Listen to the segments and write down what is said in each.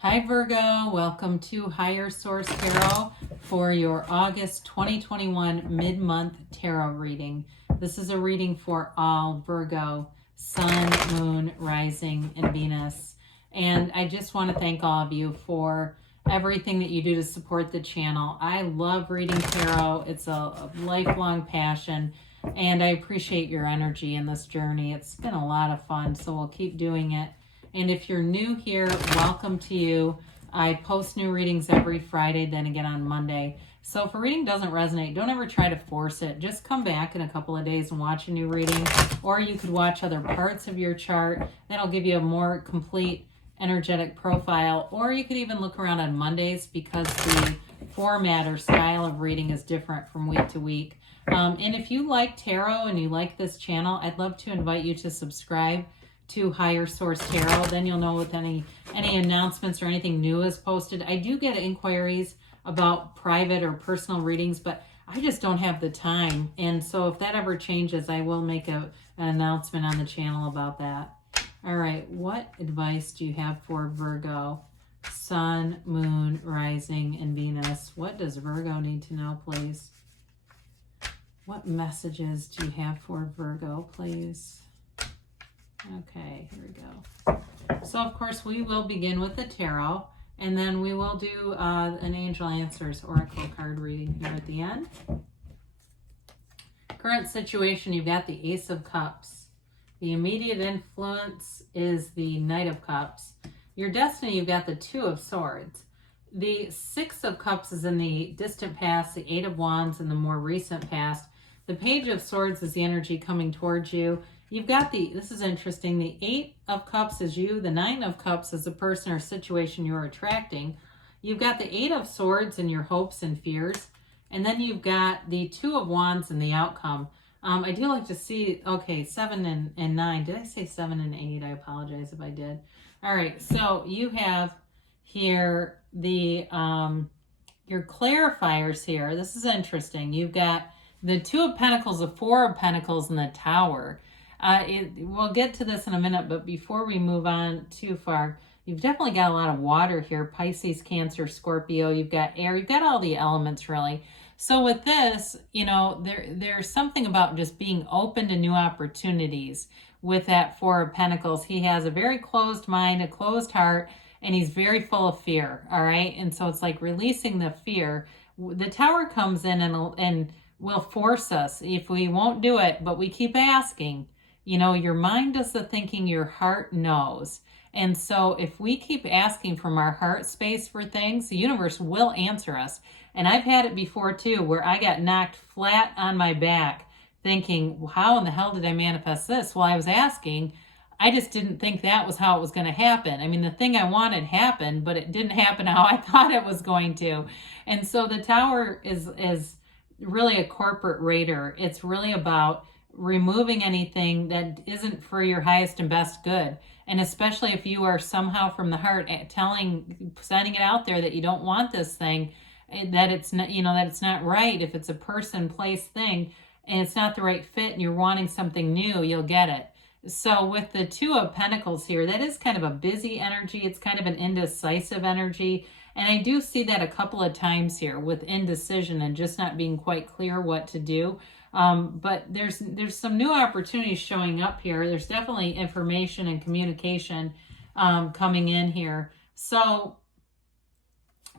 Hi Virgo, welcome to Higher Source Tarot for your August 2021 mid-month tarot reading. This is a reading for all Virgo, Sun, Moon, Rising, and Venus. And I just want to thank all of you for everything that you do to support the channel. I love reading tarot. It's a lifelong passion, and I appreciate your energy in this journey. It's been a lot of fun, so we'll keep doing it. And if you're new here, welcome to you. I post new readings every Friday, then again on Monday. So if a reading doesn't resonate, don't ever try to force it. Just come back in a couple of days and watch a new reading. Or you could watch other parts of your chart. That'll give you a more complete energetic profile. Or you could even look around on Mondays because the format or style of reading is different from week to week. And if you like tarot and you like this channel, I'd love to invite you to subscribe to Higher Source Tarot. Then you'll know with any announcements or anything new is posted. I do get inquiries about private or personal readings, but I just don't have the time. And so if that ever changes, I will make an announcement on the channel about that. All right, what advice do you have for Virgo? Sun, Moon, Rising, and Venus. What does Virgo need to know, please? What messages do you have for Virgo, please? Okay, here we go. So, of course, we will begin with the tarot, and then we will do an Angel Answers Oracle card reading here at the end. Current situation, you've got the Ace of Cups. The immediate influence is the Knight of Cups. Your destiny, you've got the Two of Swords. The Six of Cups is in the distant past, the Eight of Wands in the more recent past. The Page of Swords is the energy coming towards you. You've got this is interesting, the Eight of Cups is you, the Nine of Cups is the person or situation you're attracting. You've got the Eight of Swords in your hopes and fears. And then you've got the Two of Wands in the outcome. I do like to see, okay, 7 and 9. Did I say 7 and 8? I apologize if I did. All right, so you have here the your clarifiers here. This is interesting. You've got the Two of Pentacles, the Four of Pentacles, and the Tower. We'll get to this in a minute, but before we move on too far, you've definitely got a lot of water here. Pisces, Cancer, Scorpio. You've got air. You've got all the elements, really. So with this, you know, there's something about just being open to new opportunities with that Four of Pentacles. He has a very closed mind, a closed heart, and he's very full of fear, all right? And so it's like releasing the fear. The Tower comes in and will force us if we won't do it, but we keep asking. You know, your mind does the thinking, your heart knows. And so if we keep asking from our heart space for things, the universe will answer us. And I've had it before too, where I got knocked flat on my back thinking, how in the hell did I manifest this? Well, I was asking, I just didn't think that was how it was going to happen. I mean, the thing I wanted happened, but it didn't happen how I thought it was going to. And so the Tower is really a corporate raider. It's really about removing anything that isn't for your highest and best good. And especially if you are somehow from the heart sending it out there that you don't want this thing, that it's not, you know, that it's not right. If it's a person, place, thing, and it's not the right fit and you're wanting something new, you'll get it. So with the Two of Pentacles here, that is kind of a busy energy. It's kind of an indecisive energy. And I do see that a couple of times here with indecision and just not being quite clear what to do. But there's some new opportunities showing up here. There's definitely information and communication coming in here. So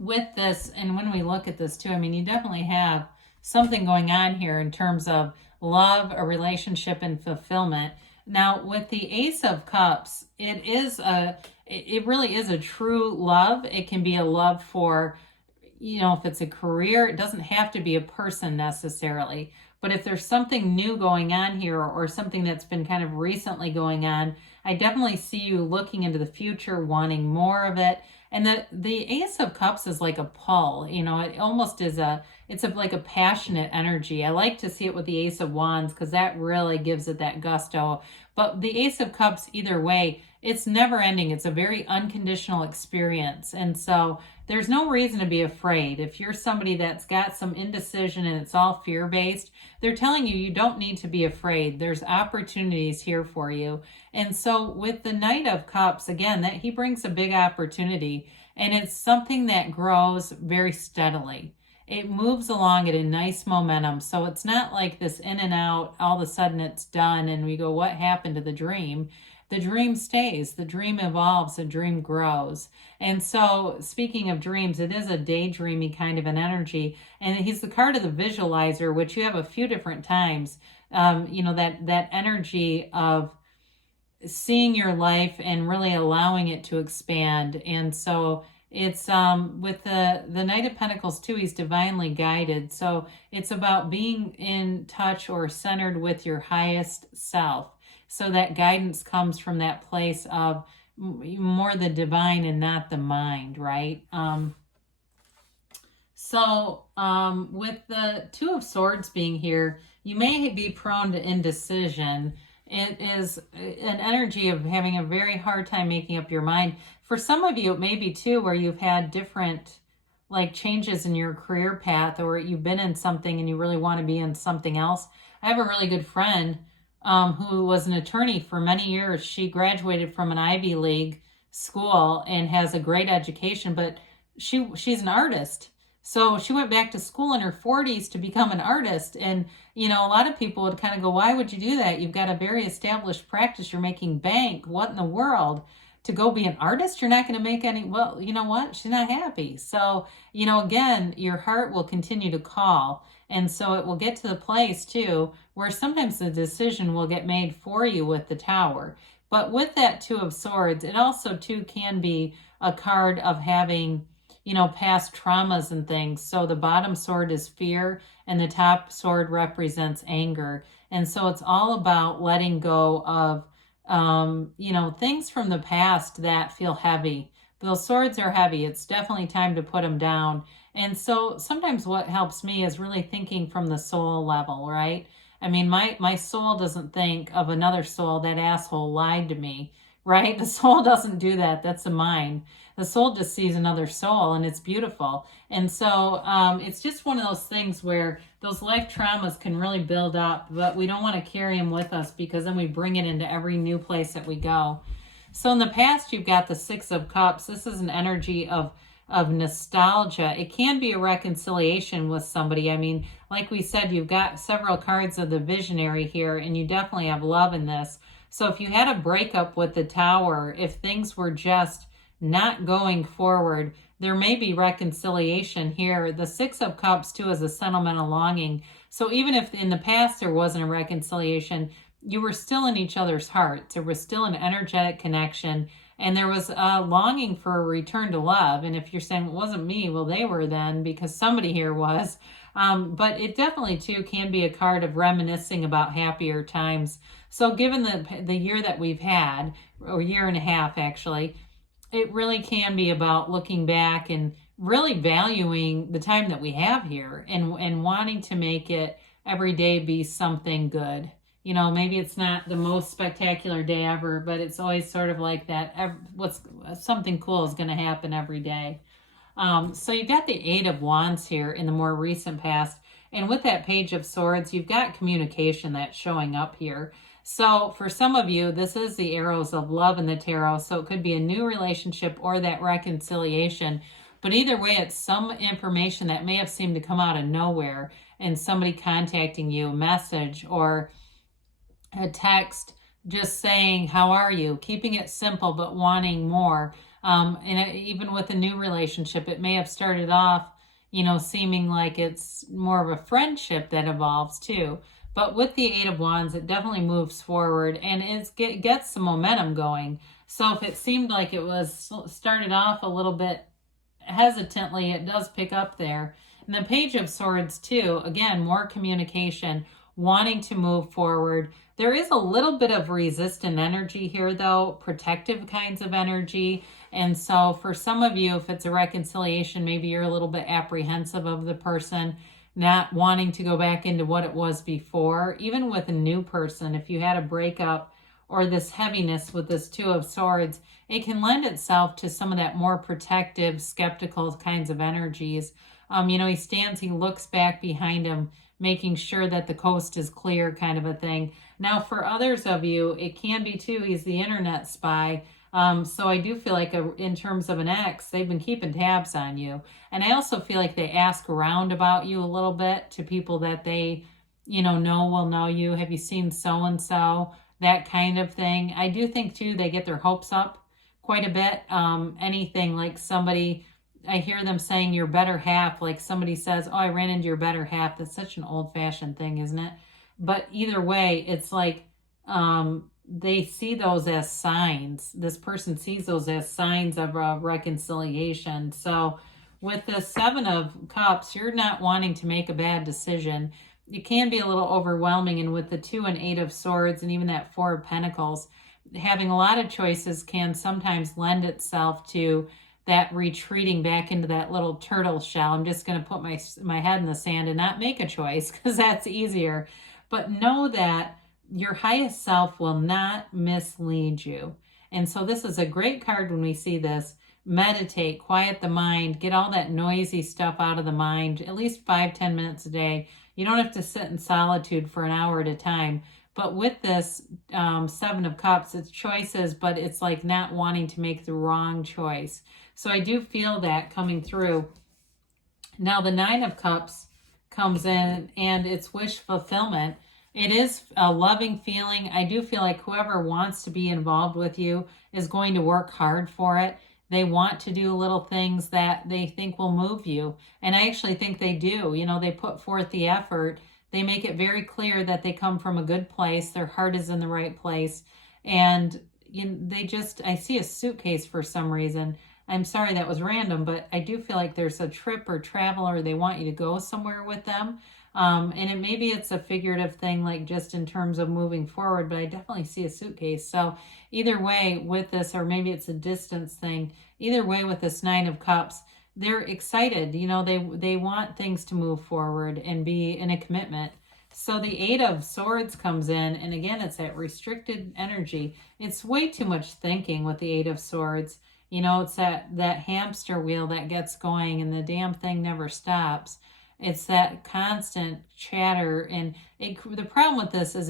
with this, and when we look at this too, I mean, you definitely have something going on here in terms of love, a relationship, and fulfillment. Now, with the Ace of Cups, it really is a true love. It can be a love for, you know, if it's a career, it doesn't have to be a person necessarily. But if there's something new going on here or something that's been kind of recently going on, I definitely see you looking into the future, wanting more of it. And the Ace of Cups is like a pull, you know, it almost is like a passionate energy. I like to see it with the Ace of Wands because that really gives it that gusto. But the Ace of Cups, either way, it's never ending. It's a very unconditional experience. And so there's no reason to be afraid. If you're somebody that's got some indecision and it's all fear-based, they're telling you you don't need to be afraid. There's opportunities here for you. And so with the Knight of Cups, again, that he brings a big opportunity. energy. And it's something that grows very steadily. It moves along at a nice momentum. So it's not like this in and out, all of a sudden it's done and we go, what happened to the dream? The dream stays, the dream evolves, the dream grows. And so speaking of dreams, it is a daydreamy kind of an energy. And he's the card of the visualizer, which you have a few different times. That energy of seeing your life and really allowing it to expand. And so it's with the Knight of Pentacles too, he's divinely guided. So it's about being in touch or centered with your highest self. So that guidance comes from that place of more the divine and not the mind, right? With the Two of Swords being here, you may be prone to indecision. It is an energy of having a very hard time making up your mind. For some of you, it may be too where you've had different like changes in your career path, or you've been in something and you really want to be in something else. I have a really good friend who was an attorney for many years. She graduated from an Ivy League school and has a great education, but she's an artist. So she went back to school in her 40s to become an artist. And, a lot of people would kind of go, why would you do that? You've got a very established practice. You're making bank. What in the world? To go be an artist? You're not going to make any. Well, you know what? She's not happy. So, again, your heart will continue to call. And so it will get to the place too, where sometimes the decision will get made for you with the Tower. But with that Two of Swords, it also too can be a card of having past traumas and things. So the bottom sword is fear and the top sword represents anger. And so it's all about letting go of, things from the past that feel heavy. Those swords are heavy. It's definitely time to put them down. And so sometimes what helps me is really thinking from the soul level, right? I mean, my soul doesn't think of another soul, that asshole lied to me, right? The soul doesn't do that. That's the mind. The soul just sees another soul, and it's beautiful. And so it's just one of those things where those life traumas can really build up, but we don't want to carry them with us because then we bring it into every new place that we go. So in the past, you've got the Six of Cups. This is an energy of nostalgia. It can be a reconciliation with somebody. I mean, like we said, you've got several cards of the Visionary here, and you definitely have love in this. So if you had a breakup with the Tower, if things were just not going forward, there may be reconciliation here. The Six of Cups too is a sentimental longing. So even if in the past there wasn't a reconciliation, you were still in each other's hearts. There was still an energetic connection, and there was a longing for a return to love. And if you're saying it wasn't me, well, they were then, because somebody here was. But it definitely too can be a card of reminiscing about happier times. So given the year that we've had, or year and a half actually, it really can be about looking back and really valuing the time that we have here and wanting to make it every day be something good. Maybe it's not the most spectacular day ever, but it's always sort of like that. Something cool is going to happen every day. So you've got the Eight of Wands here in the more recent past. And with that Page of Swords, you've got communication that's showing up here. So for some of you, this is the arrows of love in the tarot. So it could be a new relationship or that reconciliation. But either way, it's some information that may have seemed to come out of nowhere and somebody contacting you, a message or a text just saying, how are you? Keeping it simple, but wanting more. Even with a new relationship, it may have started off, seeming like it's more of a friendship that evolves too. But with the Eight of Wands, it definitely moves forward and it gets some momentum going. So if it seemed like it was started off a little bit hesitantly, it does pick up there. And the Page of Swords too, again, more communication, wanting to move forward. There is a little bit of resistant energy here though, protective kinds of energy. And so for some of you, if it's a reconciliation, maybe you're a little bit apprehensive of the person, not wanting to go back into what it was before. Even with a new person, if you had a breakup or this heaviness with this Two of Swords, it can lend itself to some of that more protective, skeptical kinds of energies. He stands, he looks back behind him, making sure that the coast is clear kind of a thing. Now, for others of you, it can be too, he's the internet spy. So I do feel like in terms of an ex, they've been keeping tabs on you. And I also feel like they ask around about you a little bit to people that they, know will know you. Have you seen so-and-so? That kind of thing. I do think too, they get their hopes up quite a bit. Anything like somebody, I hear them saying your better half, like somebody says, oh, I ran into your better half. That's such an old fashioned thing, isn't it? But either way, it's like, they see those as signs. This person sees those as signs of reconciliation. So with the Seven of Cups, you're not wanting to make a bad decision. It can be a little overwhelming. And with the 2 and 8 of Swords and even that 4 of Pentacles, having a lot of choices can sometimes lend itself to that retreating back into that little turtle shell. I'm just going to put my head in the sand and not make a choice because that's easier. But know that your highest self will not mislead you. And so this is a great card when we see this. Meditate, quiet the mind, get all that noisy stuff out of the mind, at least 5-10 minutes a day. You don't have to sit in solitude for an hour at a time. But with this 7 of Cups, it's choices, but it's like not wanting to make the wrong choice. So I do feel that coming through. Now the 9 of Cups comes in and it's wish fulfillment. It is a loving feeling. I do feel like whoever wants to be involved with you is going to work hard for it. They want to do little things that they think will move you. And I actually think they do. They put forth the effort. They make it very clear that they come from a good place. Their heart is in the right place. And I see a suitcase for some reason. I'm sorry that was random, but I do feel like there's a trip or travel or they want you to go somewhere with them. And maybe it's a figurative thing, like just in terms of moving forward, but I definitely see a suitcase. So either way with this, or maybe it's a distance thing, either way with this 9 of Cups, they're excited. They want things to move forward and be in a commitment. So the 8 of Swords comes in, and again, it's that restricted energy. It's way too much thinking with the 8 of Swords. It's that hamster wheel that gets going and the damn thing never stops. It's that constant chatter. And the problem with this is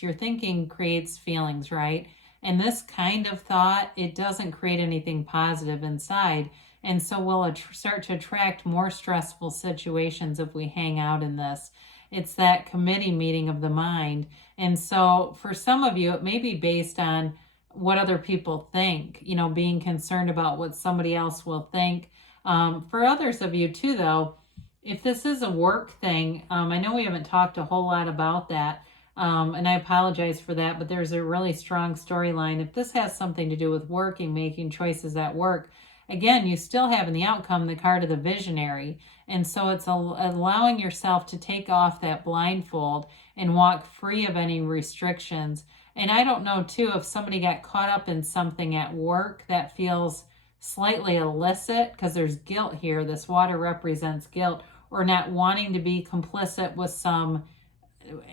your thinking creates feelings, right? And this kind of thought, it doesn't create anything positive inside. And so we'll start to attract more stressful situations if we hang out in this. It's that committee meeting of the mind. And so for some of you, it may be based on what other people think, being concerned about what somebody else will think. For others of you too, though, if this is a work thing, I know we haven't talked a whole lot about that, and I apologize for that, but there's a really strong storyline. If this has something to do with working, making choices at work, again, you still have in the outcome the card of the visionary. And so it's allowing yourself to take off that blindfold and walk free of any restrictions. And I don't know, too, if somebody got caught up in something at work that feels slightly illicit, because there's guilt here. This water represents guilt, or not wanting to be complicit with some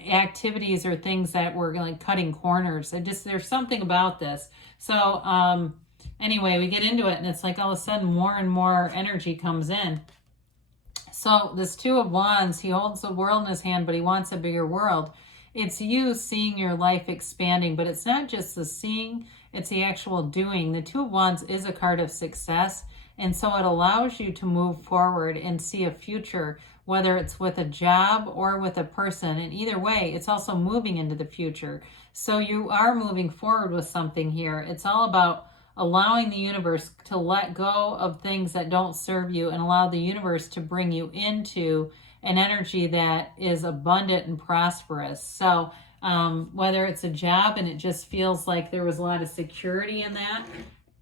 activities or things that were like cutting corners. There's something about this. So anyway, we get into it and it's like all of a sudden more and more energy comes in. So this 2 of Wands, he holds the world in his hand, but he wants a bigger world. It's you seeing your life expanding, but it's not just the seeing, it's the actual doing. The 2 of Wands is a card of success, and so it allows you to move forward and see a future, whether it's with a job or with a person. And either way, it's also moving into the future. So you are moving forward with something here. It's all about allowing the universe to let go of things that don't serve you and allow the universe to bring you into an energy that is abundant and prosperous. So whether it's a job and it just feels like there was a lot of security in that,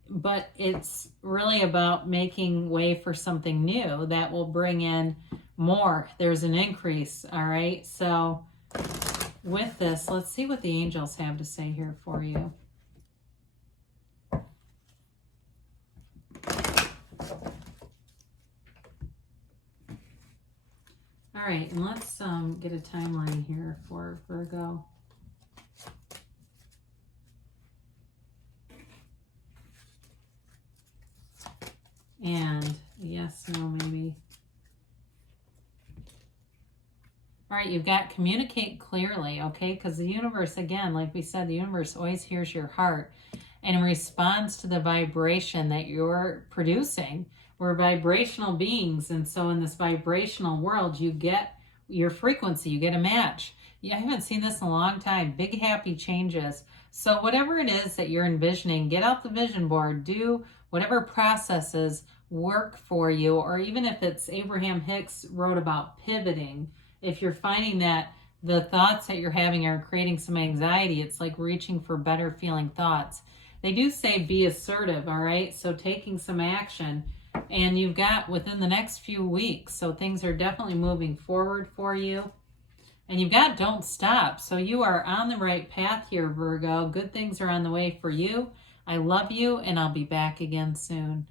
but it's really about making way for something new that will bring in more. There's an increase. All right. So with this, let's see what the angels have to say here for you. All right, and let's get a timeline here for Virgo. And yes, no, maybe. All right, you've got communicate clearly, okay? Because the universe, again, like we said, the universe always hears your heart. and in response to the vibration that you're producing. We're vibrational beings, and so in this vibrational world, you get your frequency, you get a match. Yeah, I haven't seen this in a long time. Big happy changes. So whatever it is that you're envisioning, get out the vision board, do whatever processes work for you, or even if it's Abraham Hicks wrote about pivoting, if you're finding that the thoughts that you're having are creating some anxiety, it's like reaching for better feeling thoughts. They do say be assertive, all right? So taking some action, and you've got within the next few weeks, so things are definitely moving forward for you. And you've got don't stop. So you are on the right path here, Virgo. Good things are on the way for you. I love you, and I'll be back again soon.